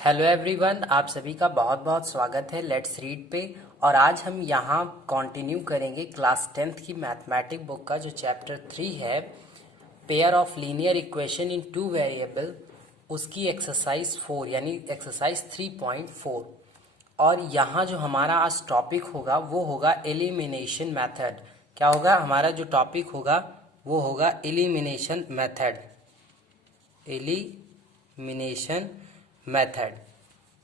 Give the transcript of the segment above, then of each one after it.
Hello everyone, आप सभी का बहुत बहुत स्वागत है लेट्स रीड पे। और आज हम यहाँ कंटिन्यू करेंगे क्लास 10th की मैथमेटिक बुक का जो चैप्टर 3 है, pair of linear equation in two variable, उसकी एक्सरसाइज 4 यानी एक्सरसाइज 3.4। और यहाँ जो हमारा आज टॉपिक होगा वो होगा एलिमिनेशन मेथड। क्या होगा हमारा जो टॉपिक होगा वो होगा एलिमिनेशन मेथड। Elimination method.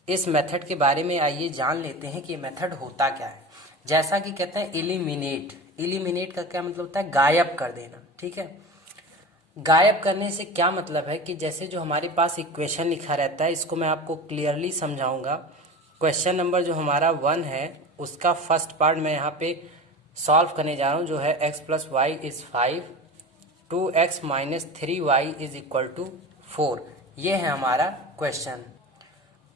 इस मेथड के बारे में आइए जान लेते हैं कि ये मेथड होता क्या है। जैसा कि कहते हैं एलिमिनेट, एलिमिनेट का क्या मतलब होता है? गायब कर देना। ठीक है, गायब करने से क्या मतलब है कि जैसे जो हमारे पास इक्वेशन लिखा रहता है, इसको मैं आपको क्लियरली समझाऊंगा। क्वेश्चन नंबर जो हमारा 1 है उसका फर्स्ट पार्ट मैं यहाँ पे सॉल्व करने जा रहा हूँ, जो है x plus y is 5, 2x minus 3y is equal to 4। ये है हमारा क्वेश्चन।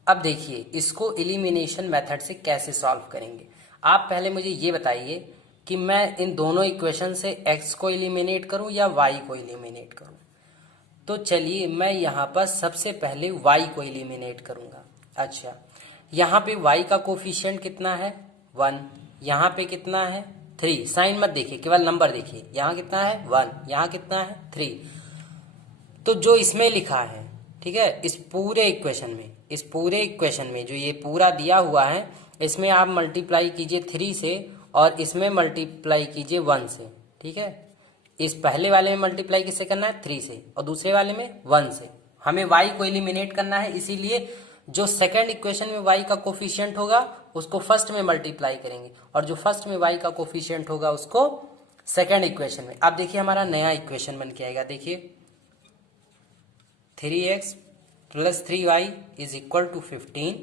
अब देखिए इसको एलिमिनेशन मेथड से कैसे सॉल्व करेंगे। आप पहले मुझे ये बताइए कि मैं इन दोनों इक्वेशन से x को एलिमिनेट करूं या y को एलिमिनेट करूं। तो चलिए मैं यहाँ पर सबसे पहले y को एलिमिनेट करूंगा। अच्छा, यहाँ पे y का कोफिशिएंट कितना है? 1। यहाँ पे कितना है? 3। साइन मत देखिए, केवल नंबर देखिए। यहाँ कितना है? 1। यहाँ कितना है? 3। तो जो इसमें लिखा है, ठीक है, इस पूरे इक्वेशन में जो ये पूरा दिया हुआ है, इसमें आप मल्टीप्लाई कीजिए 3 से और इसमें मल्टीप्लाई कीजिए 1 से। ठीक है, इस पहले वाले में मल्टीप्लाई किससे करना है? 3 से, और दूसरे वाले में 1 से। हमें y को एलिमिनेट करना है, इसीलिए जो सेकंड इक्वेशन में y का कोफिशिएंट होगा उसको फर्स्ट में मल्टीप्लाई करेंगे, और जो फर्स्ट में y का कोफिशिएंट होगा उसको सेकंड इक्वेशन में। अब देखिए हमारा नया इक्वेशन बन के आएगा। देखिए 3x plus 3y is equal to 15,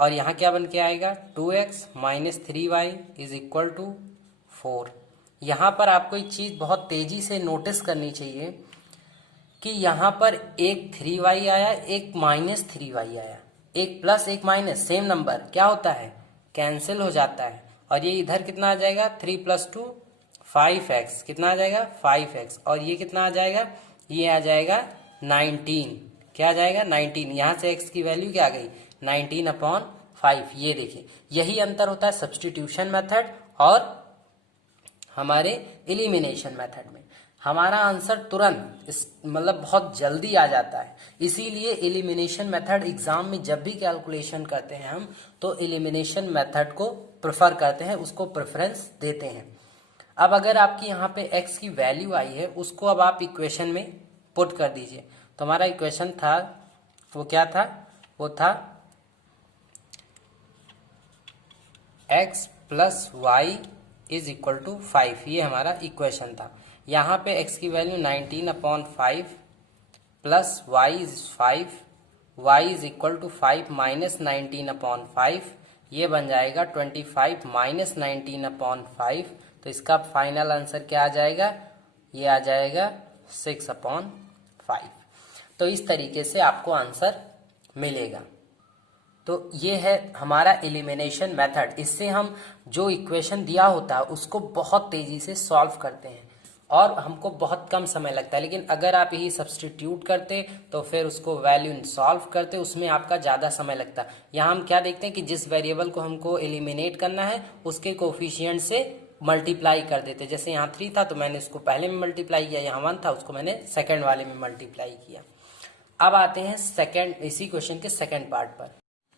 और यहाँ क्या बन के आएगा? 2x minus 3y is equal to 4। यहाँ पर आपको एक चीज़ बहुत तेजी से नोटिस करनी चाहिए कि यहाँ पर एक 3y आया, एक माइनस 3y आया, एक प्लस एक माइनस, सेम नंबर क्या होता है? कैंसिल हो जाता है। और ये इधर कितना आ जाएगा? 3 प्लस 2 5x। कितना आ जाएगा? 5x। और ये कितना आ जाएगा? ये आ जाएगा 19। क्या आ जाएगा? 19। यहाँ से x की वैल्यू क्या आ गई? 19/5। ये देखिए, यही अंतर होता है सब्स्टिट्यूशन मेथड और हमारे एलिमिनेशन मेथड में। हमारा आंसर तुरंत मतलब बहुत जल्दी आ जाता है। इसीलिए एलिमिनेशन मेथड एग्जाम में जब भी कैलकुलेशन करते हैं हम, तो एलिमिनेशन मेथड को प्रेफर करते हैं, उसको प्रेफरेंस देते हैं। अब अगर आपकी यहाँ पे x की वैल्यू आई है, उसको अब आप इक्वेशन में पुट कर दीजिए। तो हमारा इक्वेशन था वो क्या था? वो था x plus y is equal to 5। ये हमारा इक्वेशन था। यहाँ पे x की value 19/5 plus y is 5, y is equal to 5 minus 19/5। ये बन जाएगा 25 माइनस 19/5। तो इसका फाइनल आंसर क्या आ जाएगा? ये आ जाएगा 6/5। तो इस तरीके से आपको आंसर मिलेगा। तो ये है हमारा एलिमिनेशन मेथड। इससे हम जो इक्वेशन दिया होता है उसको बहुत तेजी से सॉल्व करते हैं और हमको बहुत कम समय लगता है। लेकिन अगर आप यही सब्स्टिट्यूट करते तो फिर उसको वैल्यू सॉल्व करते, उसमें आपका ज़्यादा समय लगता। यहाँ हम क्या देखते हैं कि जिस वेरिएबल को हमको एलिमिनेट करना है उसके कोफिशिएंट से मल्टीप्लाई कर देते। जैसे यहाँ 3 था तो मैंने उसको पहले में मल्टीप्लाई किया, यहाँ 1 था उसको मैंने सेकेंड वाले में मल्टीप्लाई किया। अब आते हैं इसी क्वेश्चन के सेकेंड पार्ट पर।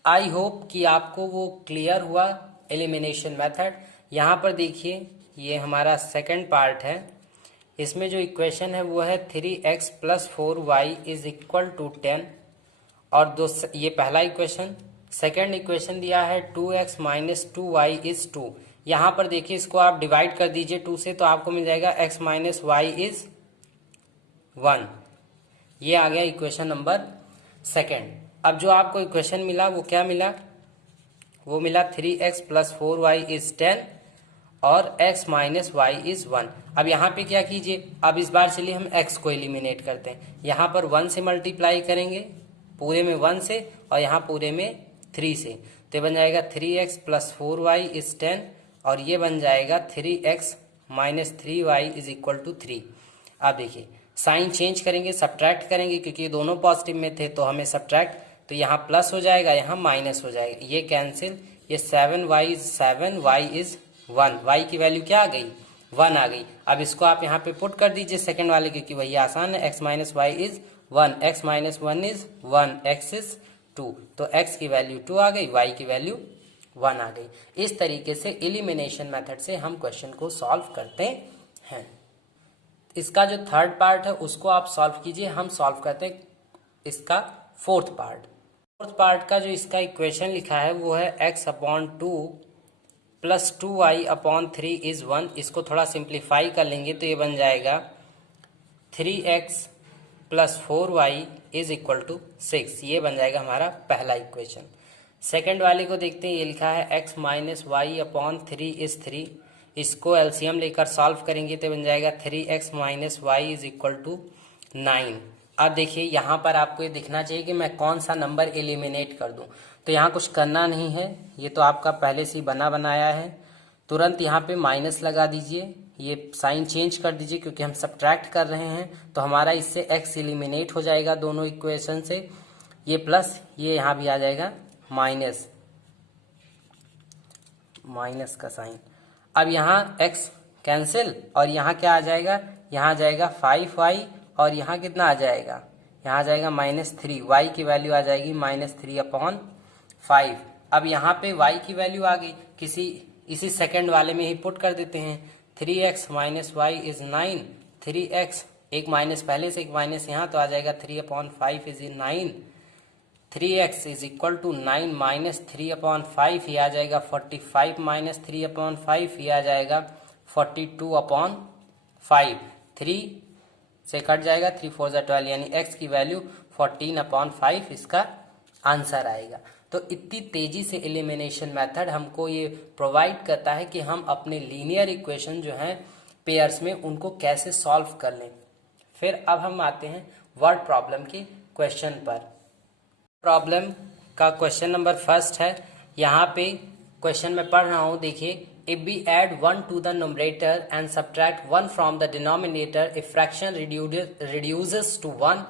आई होप कि आपको वो क्लियर हुआ एलिमिनेशन मेथड। यहाँ पर देखिए ये हमारा सेकेंड पार्ट है। इसमें जो इक्वेशन है वो है 3x plus 4y is equal to 10, और ये पहला इक्वेशन। सेकेंड इक्वेशन दिया है 2x माइनस 2y इज 2। यहाँ पर देखिए इसको आप डिवाइड कर दीजिए 2 से, तो आपको मिल जाएगा x माइनस वाई इज 1। ये आ गया इक्वेशन नंबर सेकेंड। अब जो आपको इक्वेशन मिला वो क्या मिला? वो मिला 3x प्लस 4y इज 10 और x माइनस वाई इज 1। अब यहाँ पे क्या कीजिए, अब इस बार चलिए हम x को एलिमिनेट करते हैं। यहाँ पर 1 से मल्टीप्लाई करेंगे, पूरे में 1 से, और यहाँ पूरे में 3 से। तो बन जाएगा 3x प्लस 4y इज 10, और ये बन जाएगा 3x minus 3y is equal to 3। अब देखिए साइन चेंज करेंगे, सब्ट्रैक्ट करेंगे, क्योंकि ये दोनों पॉजिटिव में थे तो हमें सब्ट्रैक्ट तो यहाँ प्लस हो जाएगा, यहाँ माइनस हो जाएगा, ये कैंसिल, ये 7y is 7, y is 1, y की वैल्यू क्या आ गई 1 आ गई। अब इसको आप यहाँ पे पुट कर दीजिए सेकंड वाले, क्योंकि वही आसान है, x minus y is 1, x minus 1 is 1, x is 2, तो x की वैल्यू 2 आ गई, y की वैल्यू 1 आ गई। इस तरीके से एलिमिनेशन मेथड से हम क्वेश्चन को सॉल्व करते हैं। इसका जो थर्ड पार्ट है उसको आप सॉल्व कीजिए, हम सॉल्व करते हैं इसका फोर्थ पार्ट। फोर्थ पार्ट का जो इसका इक्वेशन लिखा है वो है x upon 2 plus 2y upon 3 is 1। इसको थोड़ा सिंप्लीफाई कर लेंगे तो ये बन जाएगा 3x plus 4y is equal to 6। ये बन जाएगा हमारा पहला इक्वेशन। सेकेंड वाले को देखते हैं, ये लिखा है x minus y upon 3 is 3। इसको एलसीएम लेकर सॉल्व करेंगे तो बन जाएगा 3x minus y is equal to 9। अब देखिए यहाँ पर आपको ये दिखना चाहिए कि मैं कौन सा नंबर एलिमिनेट कर दूं। तो यहाँ कुछ करना नहीं है, ये तो आपका पहले से ही बना बनाया है। तुरंत यहाँ पे माइनस लगा दीजिए, ये साइन चेंज कर दीजिए क्योंकि हम सब्ट्रैक्ट कर रहे हैं, तो हमारा इससे x एलिमिनेट हो जाएगा दोनों इक्वेशन से। ये प्लस, ये यहाँ भी आ जाएगा माइनस, माइनस का साइन। अब यहाँ x कैंसिल और यहाँ क्या आ जाएगा, यहाँ आ जाएगा 5y और यहाँ कितना आ जाएगा, यहाँ आ जाएगा -3, y की वैल्यू आ जाएगी -3 अपॉन 5। अब यहाँ पे y की वैल्यू आ गई, इसी सेकंड वाले में ही पुट कर देते हैं। 3x minus y is 9, 3x, एक माइनस पहले से एक माइनस यहाँ, तो आ जाएगा 3 upon 5 is 9। 3x is equal to 9 minus 3 upon 5, ये आ जाएगा 45 माइनस 3 अपॉन 5, ये आ जाएगा 42 अपॉन 5। 3 से कट जाएगा, 3 4 जा 12, यानी x की वैल्यू 14 अपॉन 5 इसका आंसर आएगा। तो इतनी तेजी से एलिमिनेशन मेथड हमको ये प्रोवाइड करता है कि हम अपने लीनियर इक्वेशन जो हैं पेयर्स में उनको कैसे सॉल्व कर लें। फिर अब हम आते हैं वर्ड प्रॉब्लम के क्वेश्चन पर। प्रॉब्लम का क्वेश्चन नंबर फर्स्ट है, यहाँ पे क्वेश्चन में पढ़ रहा हूँ, देखिए। If we add 1 to the numerator and subtract 1 from the denominator, if fraction reduces to 1,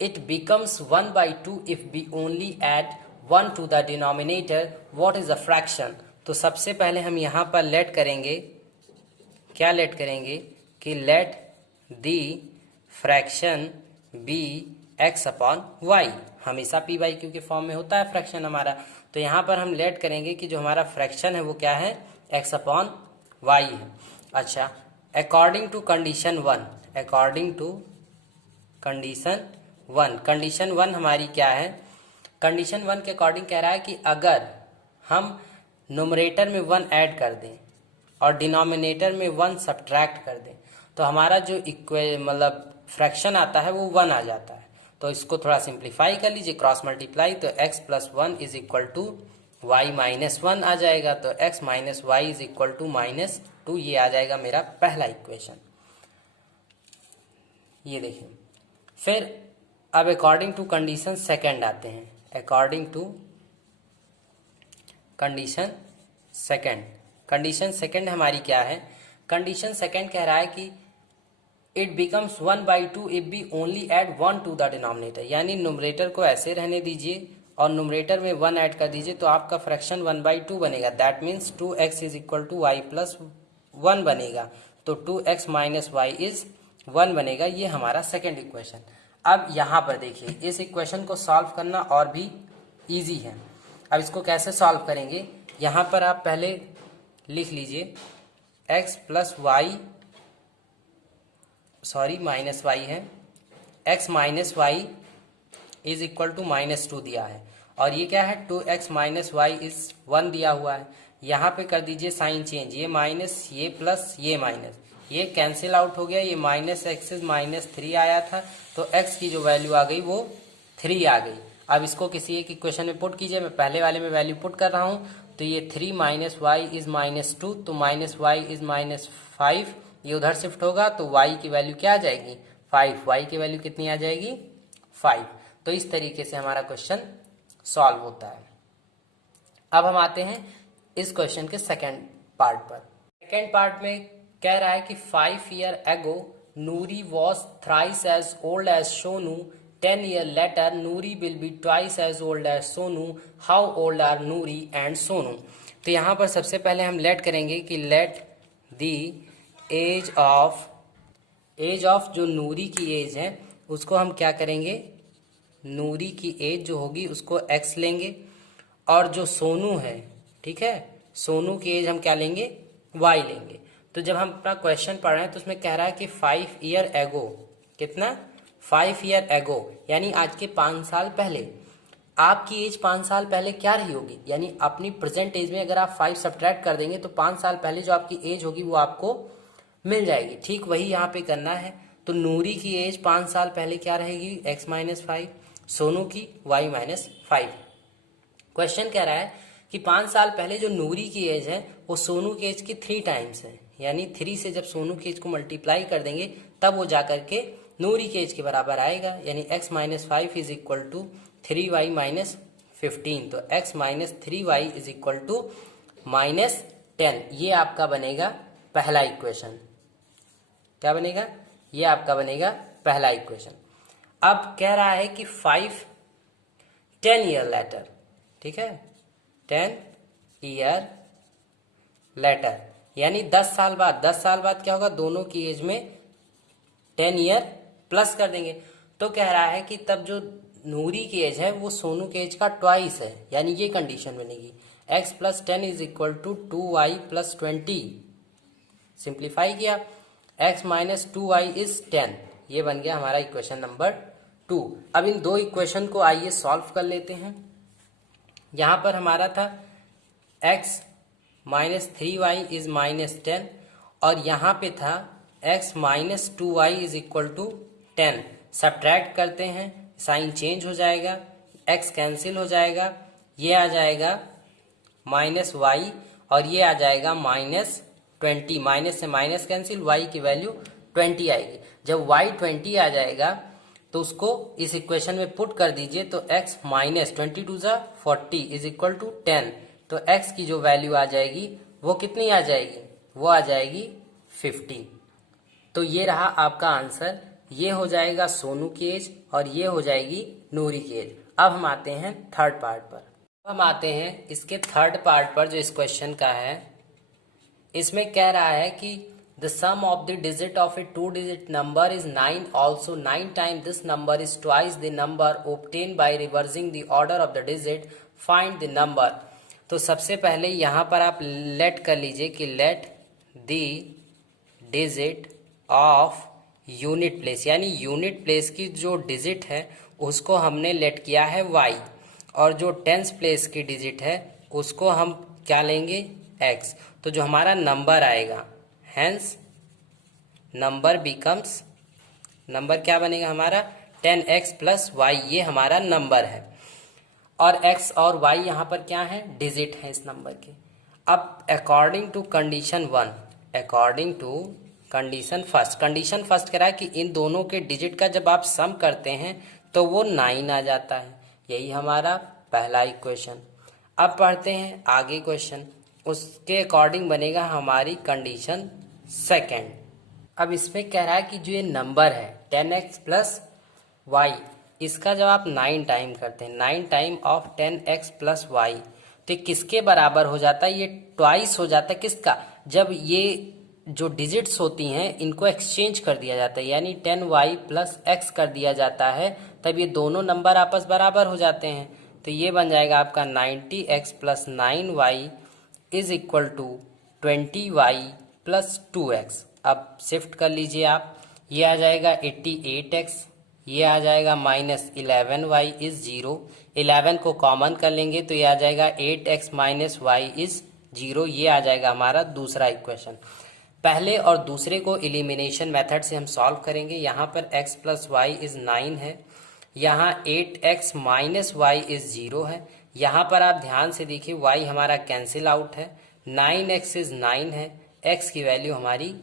it becomes 1 by 2 if we only add 1 to the denominator. What is the fraction? तो सबसे पहले हम यहाँ पर लेट करेंगे, क्या लेट करेंगे कि let the fraction be x upon y। हमेशा p बाई क्यू के फॉर्म में होता है फ्रैक्शन हमारा, तो यहाँ पर हम लेट करेंगे कि जो हमारा फ्रैक्शन है वो क्या है, x अपॉन y है। अच्छा, according to condition 1, according to condition 1, condition 1 हमारी क्या है, कंडीशन 1 के अकॉर्डिंग कह रहा है कि अगर हम नोमरेटर में 1 ऐड कर दें और डिनोमिनेटर में 1 सब्ट्रैक्ट कर दें तो हमारा जो मतलब फ्रैक्शन आता है वो 1 आ जाता है। तो इसको थोड़ा सिंप्लीफाई कर लीजिए, क्रॉस मल्टीप्लाई, तो x plus 1 is equal to y minus 1 आ जाएगा, तो x minus y is equal to -2। ये आ जाएगा मेरा पहला इक्वेशन। ये देखें, फिर अब अकॉर्डिंग टू कंडीशन सेकंड आते हैं, according to condition second. Condition second हमारी क्या है, कंडीशन सेकंड कह रहा है कि it becomes 1 by 2 if be only add 1 to the denominator, यानी नुमरेटर को ऐसे रहने दीजिए और नुमरेटर में 1 ऐड कर दीजिए तो आपका फ्रैक्शन 1 by 2 बनेगा। That means 2x is equal to y plus 1 बनेगा, तो 2x माइनस वाई इज 1 बनेगा। ये हमारा सेकेंड इक्वेशन। अब यहाँ पर देखिए, इस इक्वेशन को सॉल्व करना और भी ईजी है। अब इसको कैसे सॉल्व करेंगे, यहाँ पर आप पहले लिख लीजिए x plus y, sorry minus y है, x minus y is equal to -2 दिया है, और ये क्या है 2x माइनस वाई इज 1 दिया हुआ है। यहाँ पे कर दीजिए साइन चेंज, ये माइनस, ये प्लस, ये माइनस, ये कैंसिल आउट हो गया, ये माइनस एक्स -3 आया था, तो x की जो वैल्यू आ गई वो 3 आ गई। अब इसको किसी एक इक्वेशन में पुट कीजिए, मैं पहले वाले में वैल्यू पुट कर रहा हूँ, तो ये 3 माइनस वाई इज -2, तो माइनस वाई इज -5, ये उधर शिफ्ट होगा तो y की वैल्यू क्या आ जाएगी 5, y की वैल्यू कितनी आ जाएगी 5। तो इस तरीके से हमारा क्वेश्चन सॉल्व होता है। अब हम आते हैं इस क्वेश्चन के सेकंड पार्ट पर। सेकंड पार्ट में कह रहा है कि 5 years ago Noori was thrice as old as Sonu, 10 years later Noori will be twice as old as Sonu. How old are Noori and Sonu? तो यहाँ पर सबसे पहले हम लेट करेंगे कि लेट दी एज ऑफ जो नूरी की एज है उसको हम क्या करेंगे, नूरी की एज जो होगी उसको x लेंगे, और जो सोनू है, ठीक है, सोनू की एज हम क्या लेंगे, y लेंगे। तो जब हम अपना क्वेश्चन पढ़ रहे हैं तो उसमें कह रहा है कि 5 ईयर एगो, कितना, 5 ईयर एगो, यानी आज के 5 साल पहले आपकी एज 5 साल पहले क्या रही होगी, यानी अपनी प्रेजेंट एज में अगर आप 5 सब्ट्रैक्ट कर देंगे तो 5 साल पहले जो आपकी एज होगी वो आपको मिल जाएगी। ठीक वही यहाँ पे करना है। तो नूरी की एज 5 साल पहले क्या रहेगी, x माइनस 5, सोनू की y माइनस 5। क्वेश्चन कह रहा है कि 5 साल पहले जो नूरी की एज है वो सोनू की एज की 3 टाइम्स है, यानी 3 से जब सोनू की एज को मल्टीप्लाई कर देंगे तब वो जाकर के नूरी की एज के बराबर आएगा, यानी x minus 5 is equal to 3y minus 15। तो x minus 3y is equal to minus 10। ये आपका बनेगा पहला इक्वेशन। क्या बनेगा, ये आपका बनेगा पहला इक्वेशन। अब कह रहा है कि 10 ईयर लेटर, ठीक है, 10 ईयर लेटर, यानी 10 साल बाद, 10 साल बाद क्या होगा, दोनों की एज में 10 ईयर प्लस कर देंगे। तो कह रहा है कि तब जो नूरी की एज है वो सोनू के एज का ट्वाइस है, यानी ये कंडीशन बनेगी x plus 10 is equal to 2y plus 20। Simplify किया, x माइनस 2y इज 10। ये बन गया हमारा इक्वेशन नंबर 2। अब इन दो इक्वेशन को आइए सॉल्व कर लेते हैं। यहां पर हमारा था x minus 3y is minus 10, और यहां पे था x minus 2y is equal to 10। Subtract करते हैं, साइन चेंज हो जाएगा, x कैंसिल हो जाएगा, ये आ जाएगा माइनस y, और ये आ जाएगा माइनस 20। माइनस से माइनस कैंसिल, y की वैल्यू 20 आएगी। जब y 20 आ जाएगा तो उसको इस इक्वेशन में पुट कर दीजिए, तो x माइनस 20 टू ज़ा 40 इज इक्वल टू 10। तो x की जो वैल्यू आ जाएगी वो कितनी आ जाएगी, वो आ जाएगी 50। तो ये रहा आपका आंसर। ये हो जाएगा सोनू की एज और ये हो जाएगी नूरी की एज। अब हम आते हैं थर्ड पार्ट पर। हम आते हैं इसके थर्ड पार्ट पर जो इस क्वेश्चन का है। इसमें कह रहा है कि the sum of the digit of a 2 digit number is 9, also 9 time this number is twice the number obtain by reversing the order of the digit, find the number. तो सबसे पहले यहाँ पर आप लेट कर लीजिए कि let the digit of unit place, यानी यूनिट प्लेस की जो डिजिट है उसको हमने लेट किया है y, और जो टेंस प्लेस की डिजिट है उसको हम क्या लेंगे, x। तो जो हमारा नंबर आएगा, हेंस नंबर बिकम्स, नंबर क्या बनेगा हमारा 10x प्लस y, ये हमारा नंबर है, और x और y यहाँ पर क्या है, डिजिट है इस नंबर के। अब according to condition 1, according to condition first, condition first कह रहा है कि इन दोनों के डिजिट का जब आप सम करते हैं तो वो 9 आ जाता है। यही हमारा पहला इक्वेशन। अब पढ़ते हैं आगे क्वेश्चन, उसके अकॉर्डिंग बनेगा हमारी कंडीशन सेकेंड। अब इसमें कह रहा है कि जो ये नंबर है 10x प्लस वाई, इसका जब आप 9 टाइम करते हैं, 9 time of 10x plus Y, तो किसके बराबर हो जाता है, ये ट्वाइस हो जाता है किसका, जब ये जो डिजिट्स होती हैं इनको एक्सचेंज कर दिया जाता है, यानी 10y प्लस x कर दिया जाता है, तब ये दोनों नंबर आपस बराबर हो जाते हैं। तो ये बन जाएगा आपका 90x plus 9y is equal to 20y plus 2x। अब शिफ्ट कर लीजिए आप, ये आ जाएगा 88x, ये आ जाएगा माइनस 11y इज 0, 11 को कॉमन कर लेंगे तो ये आ जाएगा 8x माइनस y इज 0। ये आ जाएगा हमारा दूसरा इक्वेशन। पहले और दूसरे को एलिमिनेशन मेथड से हम सॉल्व करेंगे। यहाँ पर x प्लस वाई इज 9 है, यहाँ 8x माइनस वाई इज 0 है। यहाँ पर आप ध्यान से देखिए y हमारा कैंसिल आउट है, 9x इज 9 है, x की वैल्यू हमारी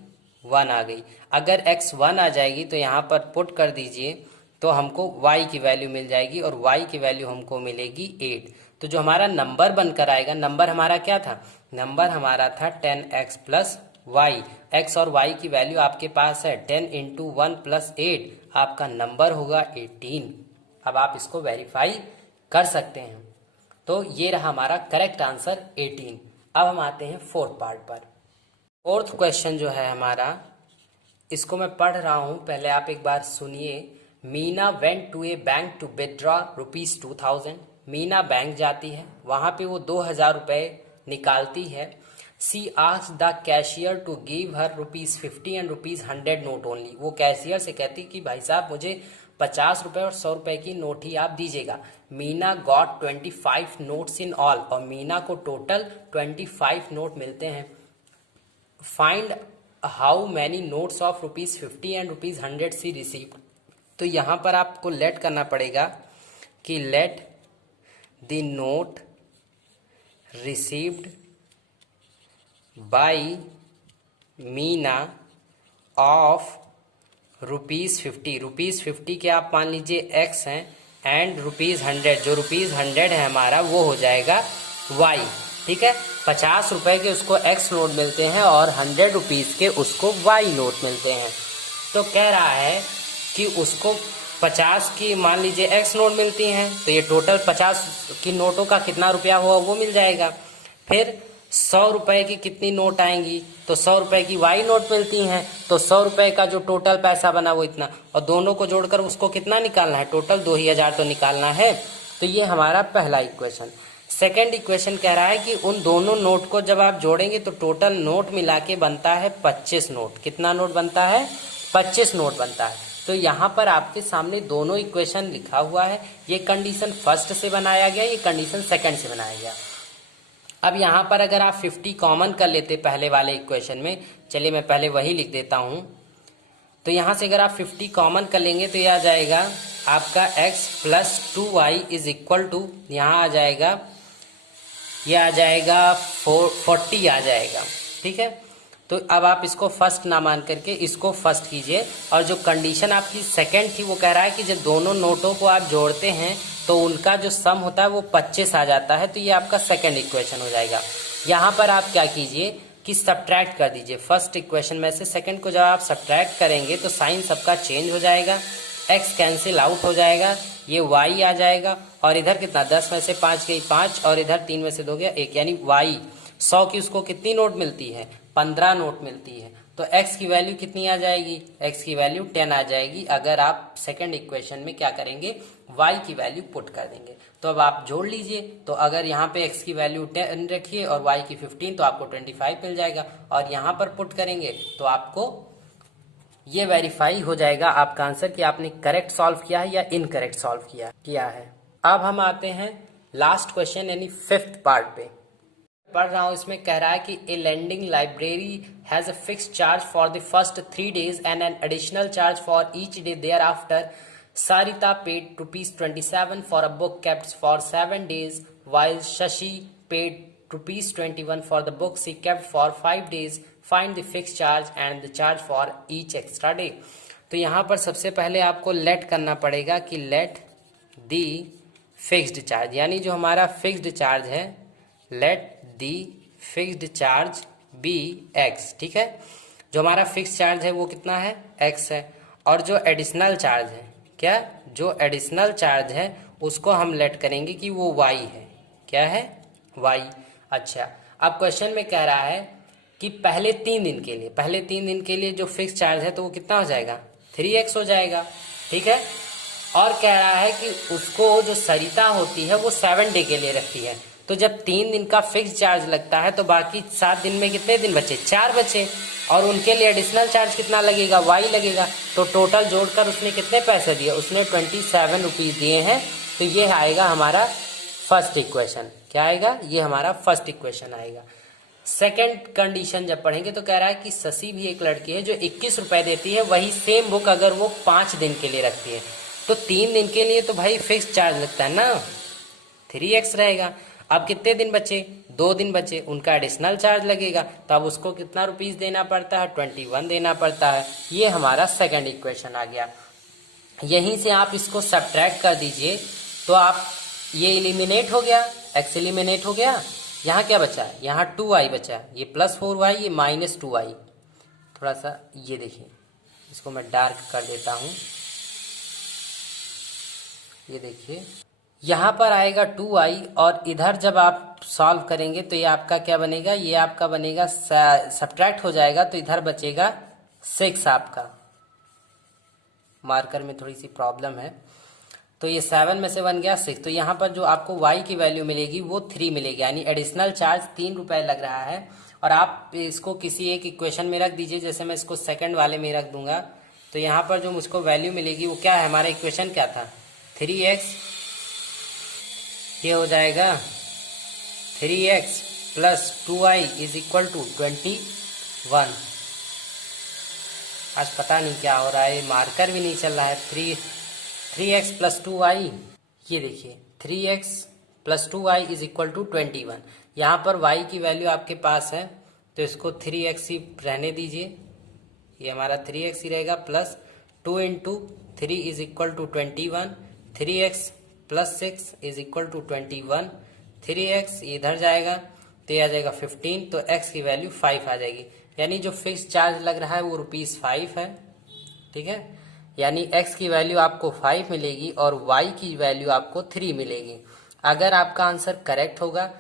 1 आ गई। अगर x 1 आ जाएगी तो यहाँ पर पुट कर दीजिए तो हमको y की वैल्यू मिल जाएगी, और y की वैल्यू हमको मिलेगी 8। तो जो हमारा नंबर बनकर आएगा, नंबर हमारा क्या था, नंबर हमारा था 10x प्लस y, x और y की वैल्यू आपके पास है, 10 इंटू 1 प्लस 8 आपका नंबर होगा 18। अब आप इसको वेरीफाई कर सकते हैं। तो ये रहा हमारा करेक्ट आंसर 18। अब हम आते हैं फोर्थ पार्ट पर। फोर्थ क्वेश्चन जो है हमारा, इसको मैं पढ़ रहा हूं, पहले आप एक बार सुनिए। Meena went to a bank to withdraw ₹2000। Meena bank जाती है, वहां पे वो 2000 रुपए निकालती है। She asked the cashier to give her ₹50 and ₹100 note only. वो कैशियर से कहती कि भाई साहब मुझे 50 रुपए और 100 रुपए की नोट ही आप दीजिएगा। Meena got 25 notes in all, और मीना को टोटल 25 नोट मिलते हैं। Find how many notes of ₹50 and ₹100 she received. तो यहां पर आपको लेट करना पड़ेगा कि let the note received by Meena of ₹50, ₹50 के आप मान लीजिए x हैं, एंड ₹100, जो ₹100 है हमारा वो हो जाएगा y। ठीक है, 50 रुपए के उसको x नोट मिलते हैं और 100 रुपीज के उसको y नोट मिलते हैं। तो कह रहा है कि उसको 50 की मान लीजिए x नोट मिलती हैं, तो ये टोटल 50 की नोटों का कितना रुपया हुआ वो मिल जाएगा। फिर 100 रुपए की कितनी नोट आएंगी, तो 100 रुपए की y नोट मिलती हैं, तो 100 रुपए का जो टोटल पैसा बना वो इतना, और दोनों को जोड़कर उसको कितना निकालना है, टोटल 2000 तो निकालना है। तो ये हमारा पहला इक्वेशन। सेकेंड इक्वेशन कह रहा है कि उन दोनों नोट को जब आप जोड़ेंगे तो टोटल नोट मिला के बनता है 25 नोट। कितना नोट बनता है, 25 नोट बनता है। तो यहाँ पर आपके सामने दोनों इक्वेशन लिखा हुआ है। ये कंडीशन फर्स्ट से बनाया गया, ये कंडीशन सेकंड से बनाया गया। अब यहाँ पर अगर आप 50 कॉमन कर लेते पहले वाले इक्वेशन में, चलिए मैं पहले वही लिख देता हूँ। तो यहाँ से अगर आप 50 कॉमन कर लेंगे तो ये आ जाएगा आपका x plus 2y is equal to, यहाँ आ जाएगा, ये आ जाएगा 40 आ जाएगा। ठीक है, तो अब आप इसको फर्स्ट ना मान करके इसको फर्स्ट कीजिए, और जो कंडीशन आपकी सेकंड थी वो कह रहा है कि जब दोनों नोटों को आप जोड़ते हैं तो उनका जो सम होता है वो 25 आ जाता है। तो ये आपका सेकंड इक्वेशन हो जाएगा। यहाँ पर आप क्या कीजिए कि सब्ट्रैक्ट कर दीजिए फर्स्ट इक्वेशन में से सेकंड को। जब आप सब्ट्रैक्ट करेंगे तो साइन सबका चेंज हो जाएगा, x कैंसिल आउट हो जाएगा, ये y आ जाएगा, और इधर कितना 10 में से 5 गई 5, और इधर 3 में से 2 गया 1, यानी y 100 की उसको कितनी नोट मिलती है, 15 नोट मिलती है। तो x की वैल्यू कितनी आ जाएगी, x की वैल्यू 10 आ जाएगी अगर आप सेकंड इक्वेशन में क्या करेंगे, y की वैल्यू पुट कर देंगे। तो अब आप जोड़ लीजिए, तो अगर यहाँ पे x की वैल्यू 10 रखिए और y की 15, तो आपको 25 मिल जाएगा, और यहाँ पर पुट करेंगे तो आपको ये वेरीफाई हो जाएगा आपका आंसर कि आपने करेक्ट सॉल्व किया है या इनकरेक्ट सॉल्व किया है। अब हम आते हैं लास्ट क्वेश्चन यानी फिफ्थ पार्ट पे। पढ़ रहा हूँ, इसमें कह रहा है कि a lending library has a fixed charge for the first 3 days and an additional charge for each day thereafter. Sarita paid ₹27 for a book kept for 7 days, while Shashi paid ₹21 for the book she kept for 5 days. Find the fixed charge and the charge for each extra day. तो यहाँ पर सबसे पहले आपको let करना पड़ेगा कि let the fixed charge, यानी जो हमारा फिक्स्ड चार्ज है, let the fixed charge be x. ठीक है, जो हमारा फिक्स्ड चार्ज है वो कितना है, एक्स है, और जो एडिशनल चार्ज है, क्या, जो एडिशनल चार्ज है उसको हम लेट करेंगे कि वो y है। क्या है, y। अच्छा, अब क्वेश्चन में कह रहा है कि पहले 3 दिन के लिए जो फिक्स चार्ज है तो वो कितना हो जाएगा, 3x हो जाएगा। ठीक है, और कह रहा है कि उसको जो सरिता होती है वो 7 डे के लिए रखती है। तो जब 3 दिन का फिक्स चार्ज लगता है तो बाकी 7 दिन में कितने दिन बचे, 4 बचे, और उनके लिए एडिशनल चार्ज कितना लगेगा, y लगेगा। तो टोटल जोड़कर उसने कितने पैसे दिए, उसने 27 रुपीज दिए हैं। तो ये आएगा हमारा फर्स्ट इक्वेशन। क्या आएगा, ये हमारा फर्स्ट इक्वेशन आएगा। सेकेंड कंडीशन जब पढ़ेंगे तो कह रहा है कि शशि भी एक लड़की है जो 21 रुपए देती है, वही सेम बुक अगर वो 5 दिन के लिए रखती है। तो 3 दिन के लिए तो भाई फिक्स चार्ज लगता है ना, 3x रहेगा। अब कितने दिन बचे, 2 दिन बचे, उनका एडिशनल चार्ज लगेगा, तो अब उसको कितना रुपीस देना पड़ता है, 21 देना पड़ता है। ये हमारा सेकंड इक्वेशन आ गया। यहीं से आप इसको सब्ट्रैक्ट कर दीजिए तो आप ये एलिमिनेट हो गया, x एलिमिनेट हो गया। यहाँ क्या बचा है, यहाँ 2y बचा है, ये +4y, ये -2y। थोड़ा सा ये देखिए, इसको मैं डार्क कर देता हूँ। ये देखिए यहाँ पर आएगा 2i और इधर जब आप सॉल्व करेंगे तो ये आपका क्या बनेगा, ये आपका बनेगा सब्ट्रैक्ट हो जाएगा तो इधर बचेगा 6 आपका। मार्कर में थोड़ी सी प्रॉब्लम है, तो ये 7 में से बन गया 6। तो यहाँ पर जो आपको y की वैल्यू मिलेगी वो 3 मिलेगी, यानी एडिशनल चार्ज 3 रुपए लग रहा है। और आप इसको किसी एक इक्वेशन में रख दीजिए, जैसे मैं इसको सेकंड वाले में रख दूंगा तो यहाँ पर जो मुझको वैल्यू मिलेगी वो क्या है, हमारा इक्वेशन क्या था 3x, ये हो जाएगा 3x plus 2i is equal to 21। आज पता नहीं क्या हो रहा है, मार्कर भी नहीं चल रहा है। 3x प्लस 2i, ये देखिए 3x plus 2i is equal to 21। यहाँ पर y की वैल्यू आपके पास है तो इसको 3x ही रहने दीजिए, ये हमारा 3x ही रहेगा, plus 2 into 3 is equal to 21, 3x plus 6 is equal to 21, 3x इधर जाएगा तो ये आ जाएगा 15, तो x की वैल्यू 5 आ जाएगी। यानी जो फिक्स चार्ज लग रहा है वो ₹5 है, ठीक है। यानी x की वैल्यू आपको 5 मिलेगी और y की वैल्यू आपको 3 मिलेगी। अगर आपका आंसर करेक्ट होगा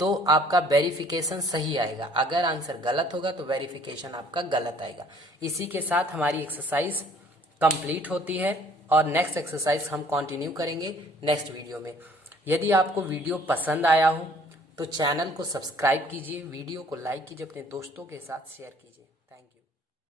तो आपका वेरिफिकेशन सही आएगा, अगर आंसर गलत होगा तो वेरिफिकेशन आपका गलत आएगा। इसी के साथ हमारी एक्सरसाइज कंप्लीट होती है और नेक्स्ट एक्सरसाइज हम कंटिन्यू करेंगे नेक्स्ट वीडियो में। यदि आपको वीडियो पसंद आया हो तो चैनल को सब्सक्राइब कीजिए, वीडियो को लाइक कीजिए, अपने दोस्तों के साथ शेयर कीजिए।